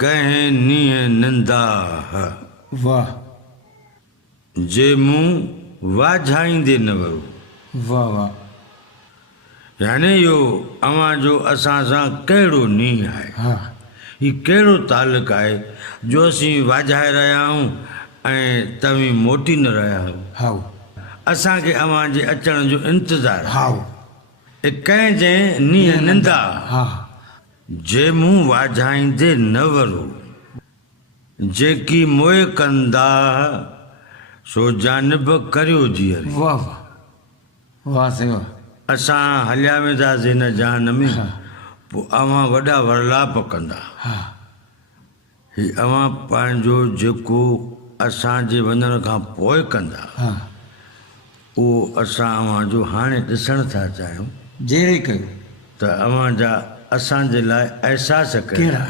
कहे नीह नंदा वाह जे मूं वाझाईंदे न वरो वाह वाह यानी यो अवां जो असां सां कहिड़ो नीह आहे हा ही कहिड़ो तालुक़ आहे जो असीं वाझाए रहिया आहियूं ऐं तव्हीं मोटी न रहिया आहियो हाउ असांखे अवां जे अचण जो इंतज़ारु आहे हाउ कंहिं जे नीह नंदा हा जे मूं वाझाईंदे न वरो जेकी मोए कंदा सो जानब करियो जीअरी वाह वाह वाह से वाह असां हलिया वेंदासीं हिन जहान में हा पोइ अवां वॾा वरलाप कंदा हा ही अवां पंहिंजो जेको असांजे वञण खां पोइ कंदा हा उहो असां अवां जो हाणे ॾिसण था चाहियूं जहिड़े कयो त अवां जा असांजे लाइ अहसास कहिड़ा कहिड़ा